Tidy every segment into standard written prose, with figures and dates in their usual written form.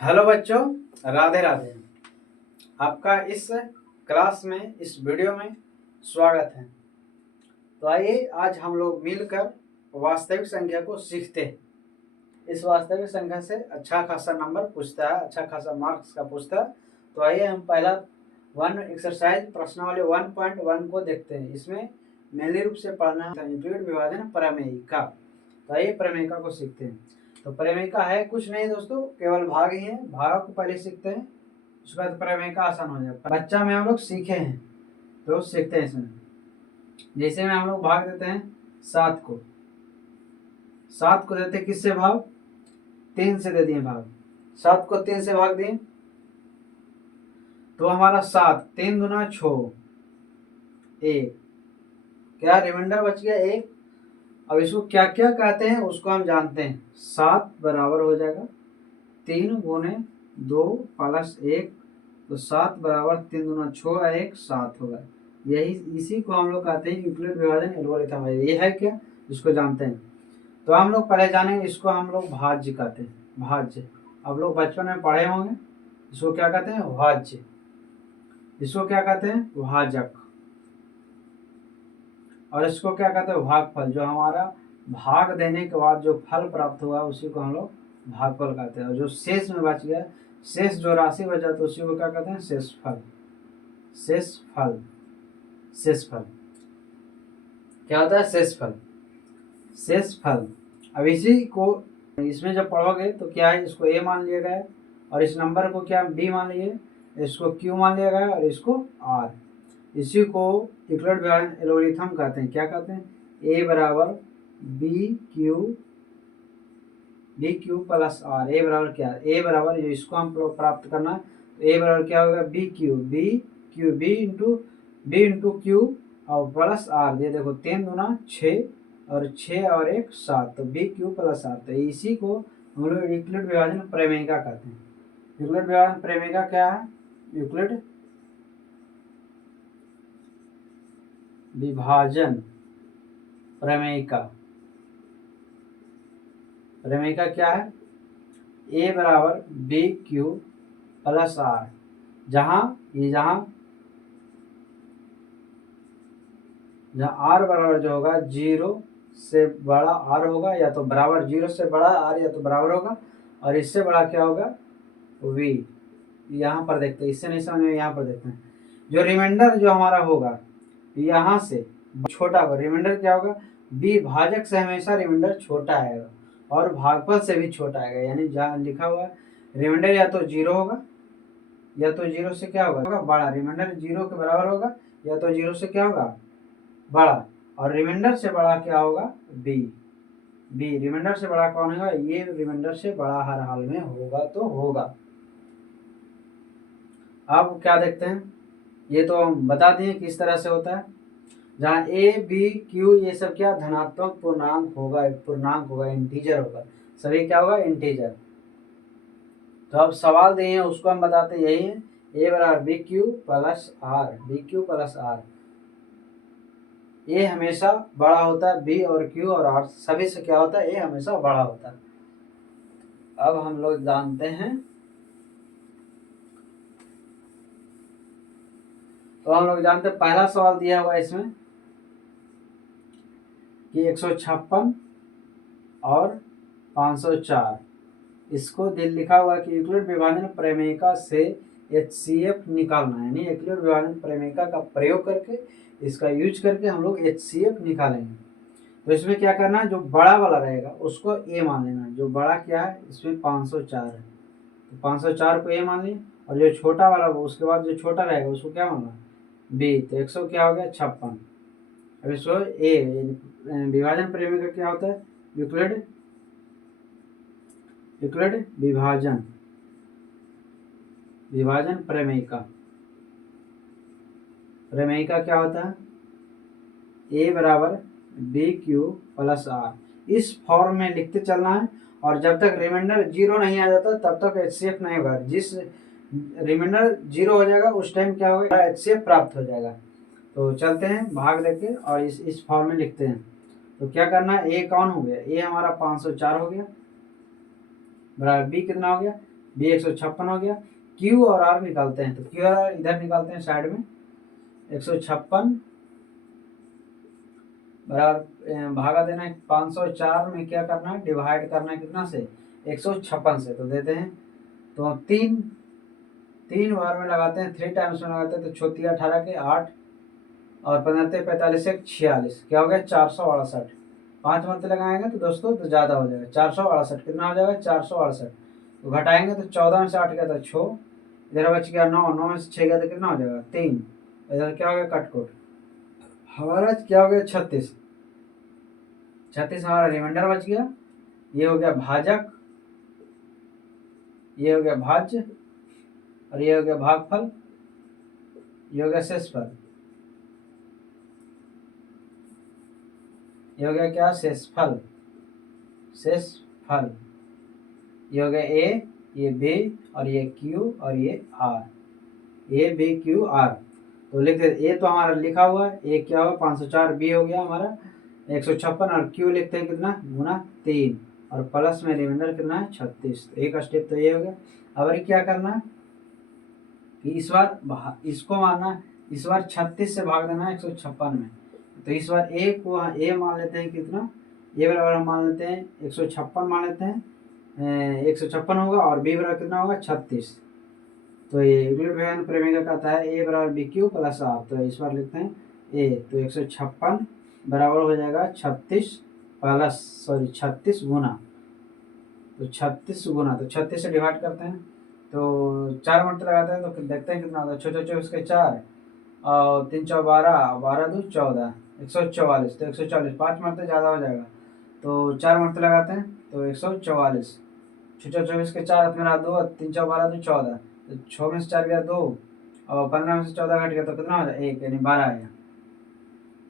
Hello बच्चों, राधे राधे। आपका इस क्लास में, इस वीडियो में स्वागत है। तो आइए आज हम लोग मिलकर वास्तविक संख्या को सीखते हैं। इस वास्तविक संख्या से अच्छा खासा नंबर पूछता है, अच्छा खासा मार्क्स का पूछता है। तो आइए हम पहला एक्सरसाइज प्रश्नावली 1.1 को देखते हैं। इसमें मेनली रूप से पढ़ना है यूक्लिड विभाजन प्रमेयिका। तो आइए प्रमेयिका को सीखते हैं। तो प्रमेयिका है कुछ नहीं दोस्तों, केवल भाग ही है। भाग को पहले सीखते हैं, उसके बाद प्रमेयिका आसान हो जाए। बच्चा में हम लोग सीखे हैं तो सीखते हैं इसमें। जैसे में हम लोग भाग देते हैं 7 को। 7 को देते किससे भाग? 3 से दे दिए भाग। 7 को 3 से भाग दिए तो हमारा 7, 3 दूना 6, 1, क्या रिमाइंडर बच गया 1। अब इसको क्या क्या कहते हैं उसको हम जानते हैं। 7 बराबर हो जाएगा 3 गुने 2 प्लस 1, तो 7 बराबर 3 दूना 6, 1 7 होगा। यही इसी को हम लोग कहते हैं यूक्लिड विभाजन एल्गोरिथम। ये है क्या, इसको जानते हैं। तो हम लोग पहले जानेंगे, इसको हम लोग भाज्य कहते हैं। भाज्य आप लोग बचपन में पढ़े होंगे। इसको क्या कहते हैं? भाज्य। इसको क्या कहते हैं? भाजक। और इसको क्या कहते हैं? भागफल। जो हमारा भाग देने के बाद जो फल प्राप्त हुआ उसी को हम लोग भागफल कहते हैं। और जो शेष में बच गया, शेष जो राशि बचा, तो उसी को क्या कहते हैं? शेषफल। शेषफल। शेषफल क्या होता है? शेषफल। शेषफल। अब इसी को इसमें जब पढ़ोगे तो क्या है, इसको ए मान लिया गया और इस नंबर को क्या बी मान लिए, इसको क्यू मान लिया गया और इसको आर। इसी को यूक्लिड विभाजन एल्गोरिथम कहते हैं। क्या कहते हैं? ए बराबर बी क्यू प्लस आर। ए बराबर क्या? ए बराबर जो इसको हम प्राप्त करना है, ए बराबर क्या होगा? बी इंटू क्यू और प्लस आर। ये देखो 3 दूना 6 और 6 और 1 7, तो बी क्यू प्लस आर। तो इसी को हम लोग यूक्लिड विभाजन प्रमेयिका कहते हैं। यूक्लिड विभाजन प्रमेयिका क्या है? यूक्लिड विभाजन प्रमेयिका। प्रमेयिका क्या है? ए बराबर बी क्यू प्लस आर। जहां आर बराबर जो होगा 0 से बड़ा आर होगा, या तो बराबर 0 से बड़ा आर, या तो बराबर होगा, और इससे बड़ा क्या होगा? वी। यहाँ पर देखते हैं, इससे नहीं समझ में, यहाँ पर देखते हैं। जो रिमाइंडर जो हमारा होगा यहाँ से छोटा होगा। रिमाइंडर क्या होगा? बी भाजक से हमेशा रिमाइंडर छोटा आएगा और भागफल से भी छोटा आएगा। यानी जहाँ लिखा हुआ रिमाइंडर या तो 0 होगा, या तो 0 से क्या होगा? बड़ा। रिमाइंडर 0 के बराबर होगा, या तो 0 से क्या होगा? बड़ा। और रिमाइंडर से बड़ा क्या होगा? बी। रिमाइंडर से बड़ा कौन होगा? ये रिमाइंडर से बड़ा हर हाल में होगा तो होगा। अब क्या देखते हैं, ये तो हम बता दिए किस तरह से होता है। जहाँ ए बी क्यू ये सब क्या धनात्मक पूर्णांक होगा, इंटीजर होगा। सभी क्या होगा? इंटीजर। तो अब सवाल दिए हैं उसको हम बताते यही है। ए बराबर बी क्यू प्लस आर। ए हमेशा बड़ा होता है, बी और क्यू और आर सभी से क्या होता है? ए हमेशा बड़ा होता है। अब हम लोग जानते हैं, तो हम लोग जानते हैं पहला सवाल दिया हुआ है इसमें कि 156 और 504। इसको लिखा हुआ कि यूक्लिड विभाजन प्रमेयिका से HCF निकालना है। यानी यूक्लिड विभाजन प्रमेयिका का प्रयोग करके, इसका यूज करके हम लोग HCF निकालेंगे। तो इसमें क्या करना है, जो बड़ा वाला रहेगा उसको ए मान लेना है। जो बड़ा क्या है इसमें 504 है, तो 504 को ए मान लिया। और जो छोटा वाला उसके बाद जो छोटा रहेगा उसको क्या मानना? बी। तो 100 क्या हो गया? 56। अब इसको ए विभाजन प्रमेयिका क्या होता है? यूक्लिड विभाजन प्रमेयिका क्या होता है? ए बराबर बी क्यू प्लस आर। इस फॉर्म में लिखते चलना है, और जब तक रिमाइंडर 0 नहीं आ जाता तब तक HCF नहीं होगा। जिस रिमाइंडर 0 हो जाएगा उस टाइम क्या होगा? HCF प्राप्त हो जाएगा। तो चलते हैं भाग लेके और इस फॉर्म में लिखते हैं। तो क्या करना है? ए कौन हो गया? ए हमारा 504 हो गया, बराबर बी कितना हो गया? बी 156 हो गया। क्यू और आर निकालते हैं, तो क्यू और आर इधर निकालते हैं साइड में। 156 बराबर भागा देना है 504 में, क्या करना है डिवाइड करना है कितना से 156 से, तो देते हैं तो तीन बार में लगाते हैं, 3 टाइम्स में लगाते हैं, तो 6 18 के 8 और 15 45 एक 46, क्या हो गया 468। 5 मरते लगाएंगे तो दोस्तों तो ज़्यादा हो जाएगा, 468 कितना हो जाएगा 468। तो घटाएंगे तो 14 में से 8 गया था 6, इधर बच गया 9, 9 में से 6 गया तो कितना हो जाएगा 3, इधर क्या हो गया कटकोट, हमारा क्या हो गया 36। 36 हमारा रिमाइंडर बच गया। ये हो गया भाजक, ये हो गया भाज्य, और ये हो गया भागफल, ये हो गया शेषफल, ये हो गया क्या शेषफल, शेषफल। ये हो गया ए, ये बी, और ये क्यू, और ये R, A B Q R. तो लिखते ए तो हमारा लिखा हुआ है, ए क्या होगा 504, बी हो गया हमारा 156, और क्यू लिखते हैं कितना गुना 3, और प्लस में रिमाइंडर कितना है 36। तो एक स्टेप तो ये हो गया। अब क्या करना है कि इस बार इसको मानना, इस बार 36 से भाग देना है 156 में। तो इस बार ए को ए मान लेते हैं कितना, ए बराबर हम मान लेते हैं 156 मान लेते हैं, 156 होगा, और बी बराबर कितना होगा 36। तो ये यूक्लिड प्रेमिका कहता है ए बराबर बी क्यू प्लस आर, तो इस बार लिखते हैं ए, तो 156 बराबर हो जाएगा 36 गुना, तो 36 गुना, तो 36 से डिवाइड करते हैं, तो 4 मरते लगाते हैं, तो देखते हैं कितना होता है 6 24 के 4, और 3 4 12, 12 2 14, 144, तो 144 5 मरते ज़्यादा हो जाएगा, तो 4 मरते लगाते हैं, तो 144, 6 24 के 4 मेरा 2, 3 4 12 2 14, तो 6 में से 4 गया 2, और 15 में से 14 घट गया, तो कितना हो जाए 1, यानी 12 आया।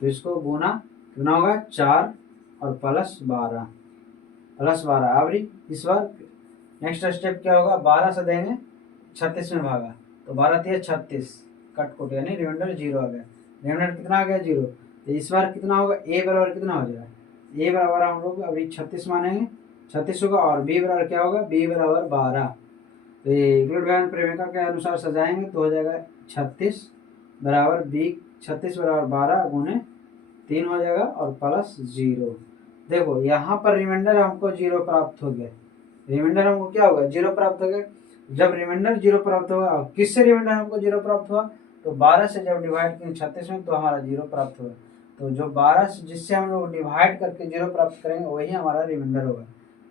तो इसको गुना कितना होगा 4 और प्लस 12, अब इस बार नेक्स्ट स्टेप क्या होगा, 12 से देंगे 36 में भागा, तो 12 3 36, कट यानी रिमाइंडर 0 आ गया। रिमाइंडर कितना आ गया 0। तो इस बार कितना होगा ए बराबर कितना हो जाएगा, ए बराबर हम लोग अभी 36 मानेंगे, 36 होगा, और बी बराबर क्या होगा बी बराबर 12। तो ये यूक्लिड प्रेमिका के अनुसार सजाएंगे तो हो जाएगा 36 बराबर बी, 36 बराबर 12 गुने 3 हो जाएगा, और प्लस 0। देखो यहाँ पर रिमाइंडर हमको 0 प्राप्त हो गया, रिमाइंडर हमको क्या होगा 0 प्राप्त हो गया। जब रिमाइंडर 0 प्राप्त होगा, किससे रिमाइंडर हमको 0 प्राप्त हुआ, तो 12 से जब डिवाइड किए 36 में, तो हमारा 0 प्राप्त होगा। तो जो 12 से जिससे हम लोग डिवाइड करके 0 प्राप्त करेंगे वही हमारा रिमाइंडर होगा।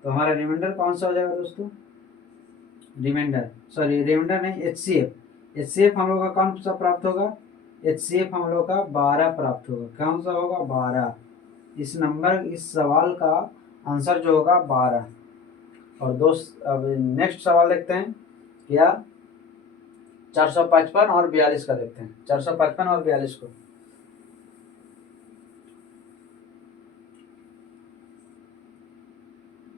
तो हमारा रिमाइंडर कौन सा हो जाएगा दोस्तों, रिमाइंडर नहीं HCF हम लोग का कौन सा प्राप्त होगा, HCF हम लोग का 12 प्राप्त होगा। कौन सा होगा 12, इस सवाल का आंसर जो होगा 12। और दोस्त अब नेक्स्ट सवाल देखते हैं, क्या 455 और 42 का देखते हैं, 455 और 42 को।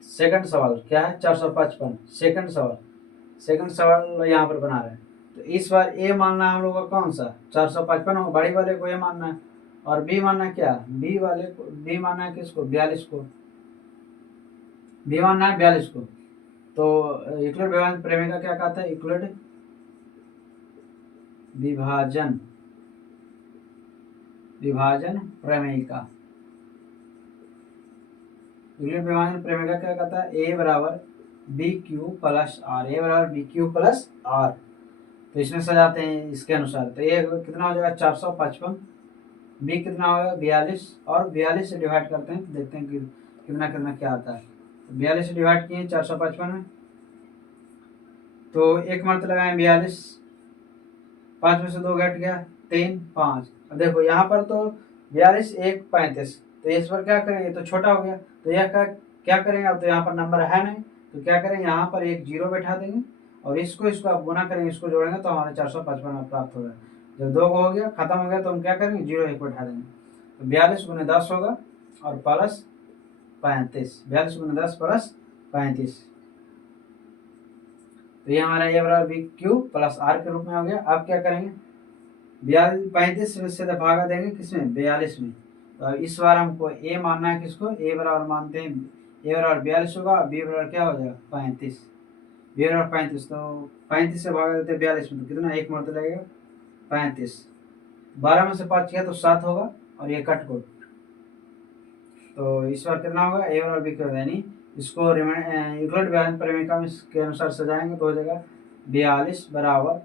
सेकंड सवाल क्या है 455, सेकंड सवाल यहाँ पर बना रहे हैं। तो इस बार ए मानना है हम लोग का कौन सा 455 हो, बड़ी वाले को ए मानना है, और बी मानना क्या बी मानना है किसको 42 को, बी मानना है 42 को। तो यूक्लिड विभाजन प्रेमिका क्या कहता है, यूक्लिड विभाजन प्रेमिका, यूक्लिड विभाजन प्रेमिका क्या कहता है, ए बराबर बी क्यू प्लस आर, ए बराबर बी क्यू प्लस आर। तो इसमें सजाते हैं इसके अनुसार, तो ए कितना हो जाएगा 455, बी कितना होगा 42, और 42 से डिवाइड करते हैं, देखते हैं कि कितना कितना क्या आता है। 42 से डिवाइड किए 455 में, तो एक मरते लगाए 42, 5 में से 2 घट गया 3 5। अब देखो यहाँ पर तो 42 1 35, तो इस पर क्या करेंगे, तो छोटा हो गया, तो यह क्या करेंगे, अब तो यहाँ पर नंबर है नहीं, तो क्या करेंगे यहाँ पर एक 0 बैठा देंगे, और इसको आप गुना करेंगे, इसको जोड़ेंगे तो हमारे 455 प्राप्त होगा। जब 2 हो गया खत्म हो गया, तो हम क्या करेंगे 0 1 बैठा देंगे, तो 42 गुने 10 होगा, और प्लस 35, 42 गुने 10 प्लस 35। तो ये हमारा ए बराबर बी क्यू प्लस आर के रूप में हो गया। अब क्या करेंगे 35 में से भागा देंगे किसमें 42 में। तो इस बार हमको ए मानना है, किसको ए बराबर मानते हैं, ए बराबर 42 होगा, बी बराबर क्या हो जाएगा 35। बी बराबर 35, तो 35 से भाग देते 42 में, तो कितना एक मरते लगेगा 35, 12 में से 5 किया तो 7 होगा और ये कट को, तो इस बार कितना होगा ए बराबर बी क्यू, यानी इसको यूक्लिड व्यवहार परिमेय के अनुसार सजाएंगे तो हो जाएगा 42 बराबर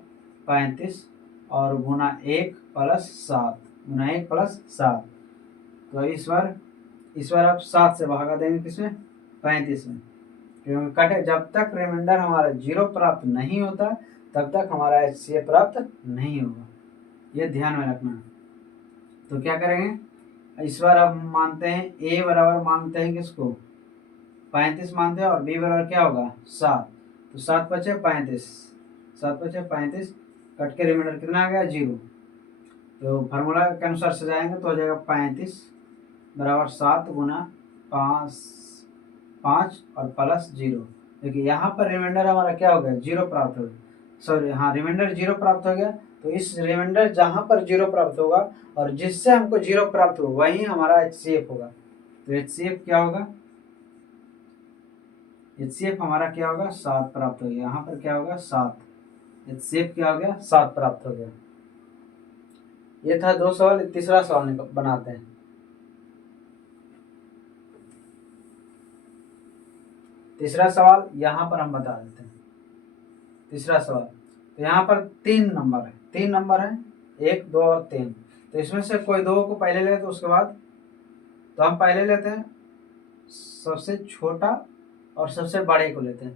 35 और गुना 1 प्लस 7, गुना 1 प्लस 7, तो इस बार आप 7 से भागा देंगे किसमें 35 में, क्योंकि कटे जब तक रिमाइंडर हमारा 0 प्राप्त नहीं होता तब तक हमारा HCF प्राप्त नहीं होगा, ये ध्यान में रखना। तो क्या करेंगे इस बार अब मानते हैं a बराबर मानते हैं किसको 35 मानते हैं और b बराबर क्या होगा 7, तो 7 बचे 35, 7 बचे 35, कट के रिमाइंडर कितना आ गया 0, तो फार्मूला के अनुसार सजाएंगे तो हो जाएगा 35 बराबर 7 गुना 5 और प्लस 0। देखिए यहाँ पर रिमाइंडर हमारा क्या हो गया 0 प्राप्त हो गया, सॉरी हाँ रिमाइंडर 0 प्राप्त हो गया, तो इस रिमाइंडर जहाँ पर 0 प्राप्त होगा और जिससे हमको 0 प्राप्त हो वही हमारा HCF होगा, तो HCF क्या होगा, HCF हमारा क्या होगा 7 प्राप्त हो गया, यहाँ पर क्या होगा 7, HCF क्या हो गया 7 प्राप्त हो गया। ये था 2 सवाल, तीसरा सवाल बनाते हैं। तीसरा सवाल यहाँ पर हम बता देते हैं। तीसरा सवाल, तो यहाँ पर 3 नंबर है 1 2 और 3, तो इसमें से कोई 2 को पहले ले तो उसके बाद, तो हम पहले लेते हैं सबसे छोटा और सबसे बड़े को लेते हैं,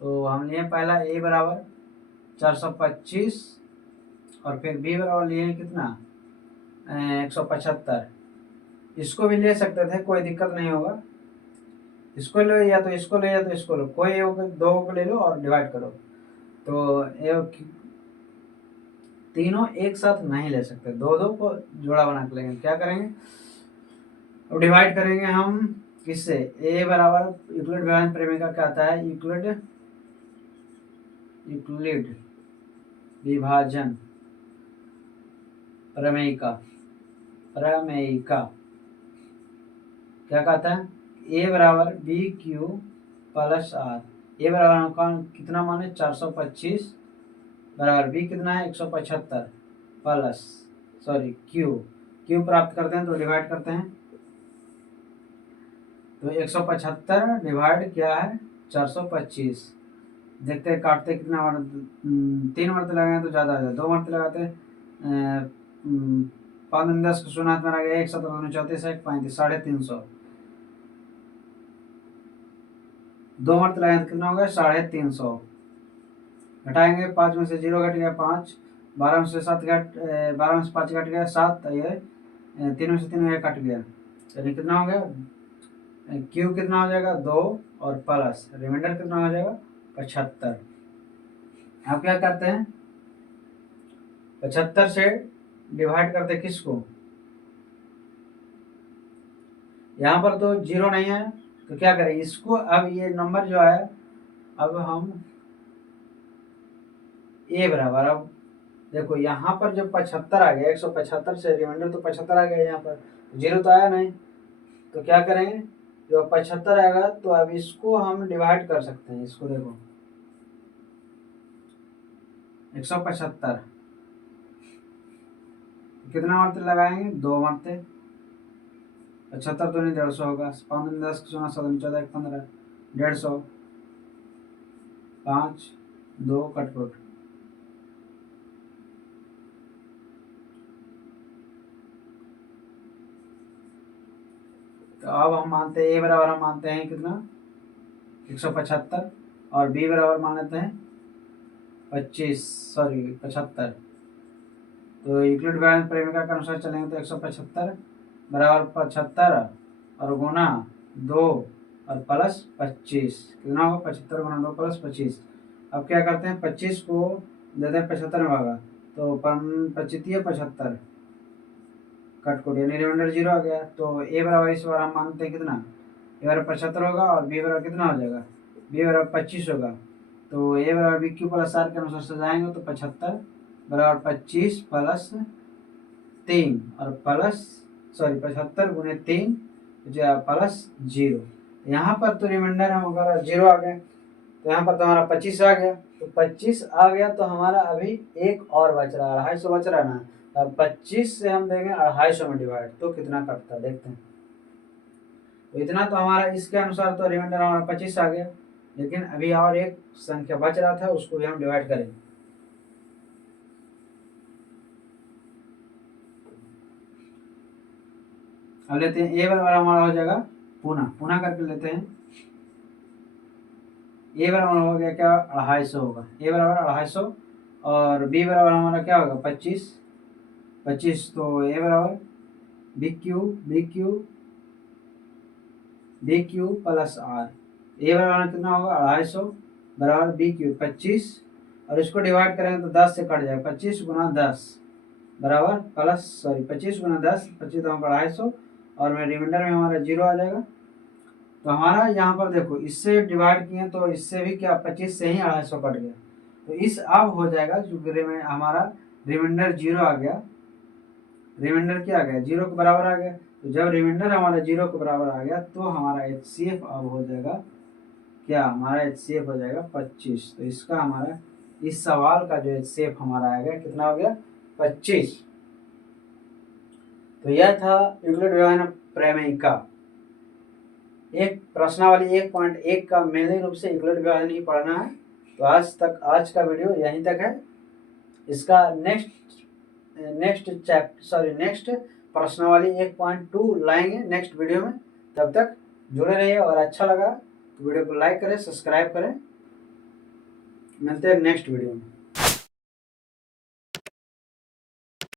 तो हम लिए पहला a बराबर 425 और फिर b बराबर लिए कितना 175, इसको भी ले सकते थे कोई दिक्कत नहीं होगा, इसको लो या तो इसको ले या तो इसको लो, कोई दो को ले लो और डिवाइड करो, तो तीनों एक साथ नहीं ले सकते, दो दो को जोड़ा बना के लेंगे, क्या करेंगे अब डिवाइड करेंगे हम किससे a बराबर यूक्लिड व्यवहार प्रमेय का क्या आता है यूक्लिड विभाजन प्रमेय का क्या कहता है a बराबर B Q plus R, a बराबर हम कितना माने 425 बराबर b कितना है 175 प्लस क्यू प्राप्त करते हैं तो डिवाइड करते हैं, तो 175 डिवाइड क्या है 425, देखते हैं काटते कितना 3 मरते लगाए तो ज़्यादा आ जाए, 2 मरते लगाते 5 10 को शून्य हाथ में आ गया 1 7 34 1 35 350, 2 मरते लगाए तो कितना हो गया 350, घटाएंगे 5 में से 0 घट गया 5, 12 में से 7 12 में से 5 घट गया 7, ये 3 में से 3 ये कट गया, यानी कितना हो गया क्यू कितना हो जाएगा 2 और प्लस रिमाइंडर कितना हो जाएगा 75। आप क्या करते हैं 75 से डिवाइड करते किसको, यहाँ पर तो 0 नहीं है तो क्या करें इसको, अब ये नंबर जो है अब हम a बराबर, अब देखो यहाँ पर जो 75 आ गया 175 से रिमाइंडर तो 75 आ गया, यहाँ पर 0 तो आया नहीं, तो क्या करेंगे जो 75 आएगा तो अब इसको हम डिवाइड कर सकते हैं, इसको देखो 175 कितना मरते लगाएंगे 2 मरते, 75 तो नहीं 150 होगा, 5 10 16 17 14 15 150, 5 2 कटपुट, तो अब हम मानते हैं a बराबर हम मानते हैं कितना 175 और b बराबर मान लेते हैं 75, तो यूक्लिड व्यवहार प्रेमिका के अनुसार चलेंगे तो 175 बराबर 75 और गुना 2 और प्लस 25, कितना होगा 75 गुना 2 प्लस 25। अब क्या करते हैं 25 को देते हैं 75 में भागा, तो 25 75 कट को यानी रिमाइंडर 0 आ गया, तो a बराबर इस बार हम मानते हैं कितना a बराबर 75 होगा और b बराबर कितना हो जाएगा b बराबर 25 होगा, तो a बराबर बी क्यू प्लस आर के अनुसार सजाएंगे तो 75 बराबर 25 प्लस 3 और प्लस 75 गुने 3 प्लस 0, यहाँ पर तो रिमाइंडर हम अगर 0 आ गए तो यहाँ पर तो हमारा 25 आ गया, तो 25 आ गया तो हमारा अभी एक और बच रहा है, 250 बच रहा है ना। अब 25 से हम देंगे 250 में डिवाइड, तो कितना कटता है देखते हैं। तो इतना तो हमारा इसके अनुसार तो रिमाइंडर हमारा 25 आ गया, लेकिन अभी और एक संख्या बच रहा था, उसको भी हम डिवाइड करेंगे। अब लेते हैं ए बराबर हमारा हो जाएगा पुनः करके लेते हैं। ए बराबर हो गया क्या 250 होगा, ए बराबर 250, और बी बराबर हमारा क्या होगा 25, तो ए बराबर बी क्यू प्लस आर, ए बराबर कितना होगा 250 बराबर बी क्यू 25, और इसको डिवाइड करेंगे तो 10 से कट जाएगा, 25 गुना 10 बराबर 25 गुना 10, 25 तो हमारा 250, और में रिमाइंडर में हमारा 0 आ जाएगा। तो हमारा यहाँ पर देखो इससे डिवाइड किए तो इससे भी क्या 25 से ही 250 कट गया, तो इस अब हो जाएगा क्योंकि हमारा रिमाइंडर 0 आ गया, रिमाइंडर क्या आ गया 0 के बराबर आ गया। तो जब रिमाइंडर हमारा 0 के बराबर आ गया तो हमारा HCF अब हो जाएगा क्या, हमारा HCF हो जाएगा 25। तो इसका हमारा इस सवाल का जो HCF हमारा आएगा कितना हो गया 25। तो यह था यूक्लिड व्यवधान प्रमेय का एक प्रश्नावली 1.1 का मेनली रूप से यूक्लिड व्यवधान ही पढ़ना है। तो आज का वीडियो यहीं तक है। इसका नेक्स्ट प्रश्नावली 1.2 लाएंगे नेक्स्ट वीडियो में। तब तक जुड़े रहिए, और अच्छा लगा तो वीडियो को लाइक करें, सब्सक्राइब करें। मिलते हैं नेक्स्ट वीडियो में।